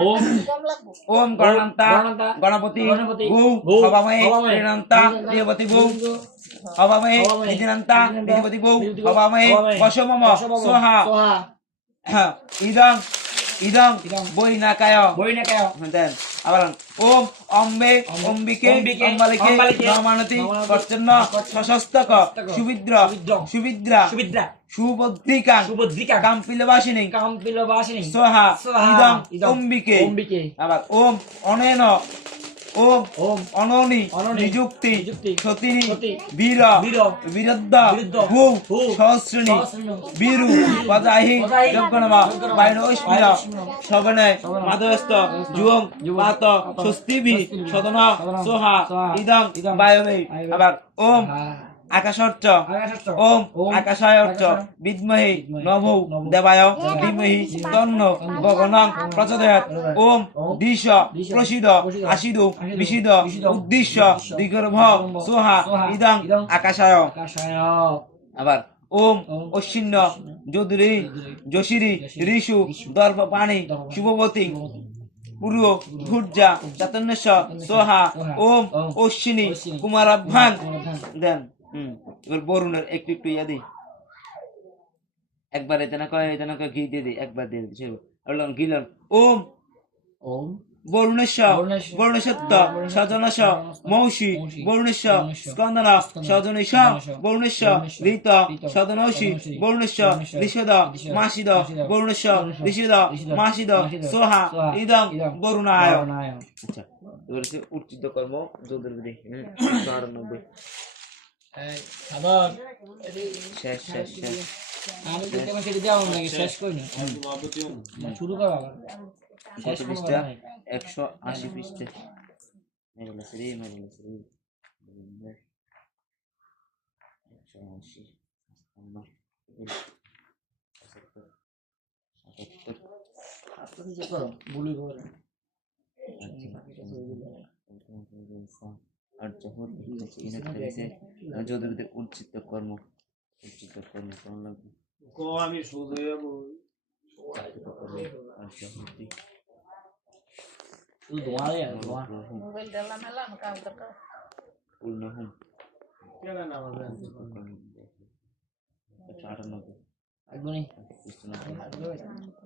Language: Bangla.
ওম ওম গণান্তা গণপতি গৌ হবামহে ত্রিণান্তা ত্রিপতি গৌ হবামহে নিধিনান্তা নিধিপতি গৌ হবামহে বশমম সোহা ইদং ইদং বৈনাকায় দেন আবার ওম অম্বে অম্বিকে অম্বালিকে নমানতি কর্চন্ন সশস্তক সুবিদ্রা সুবিদ্রা সুবদ্ধিকা কাম্পিলবাসিনী সোহা ইদং অম্বিকে আবার ওম অনেন ওম অননি নিযুক্তি সতিনী বীর বীরদ্দ ভূ সহস্রিণী বীরু পদাহি যজ্ঞনমা বাইনস্মির সগনে মাধবস্ত যুবং পাত স্বস্তিভি সদনা সোহা ইদং বায়মে আবার ওম আকাশর্চ ওম আকাশায়র্চ বিদ্মহে নভৌ দেবায় ধীমহি তন্ন গগনং প্রচোদয়াৎ ওম দিশ প্রসিদ আসিদ বিসিদ উদ্দিশ্য দিগর্ভ সোহা ইদং আকাশায় আবার ওম অশ্বিন্য যদুরি যশিরি ঋষু দর্ভ পাণি শুভবতী পূর্ব ভূর্জা চাতন্যস্য সোহা ওম অশ্বিনী কুমারাভ্যাং দেন এবার বরুণের একটু একটু ইয়া দিই একবার এটা না কয় ঘি দিয়ে দিই একবার দিয়ে দিই গিলন ওম ওম বরুণেশ্বর বরুণেশ্বত্ত সজনস মৌষি বরুণেশ্বর স্কন্দন সজনেশ বরুণেশ্বর ঋত সদনৌষি বরুণেশ্বর ঋষদ মাসিদ বরুণেশ্বর ঋষদ মাসিদ সোহা ইদং বরুণায় আচ্ছা এবার হচ্ছে উচ্চিত কর্ম যদুর্বেদী 198 শেষ শেষ শেষ আমি তো তোমাকে দেওয়া লাগে শেষ করি না শুরু কর আবার কত পৃষ্ঠা 180 পৃষ্ঠা মেরে শ্রী 180 ভুলি করে আর যখন যদুর্বেদের উচ্চিত কর্ম কেমন লাগবে আমি শুধু পূর্ণহুম 198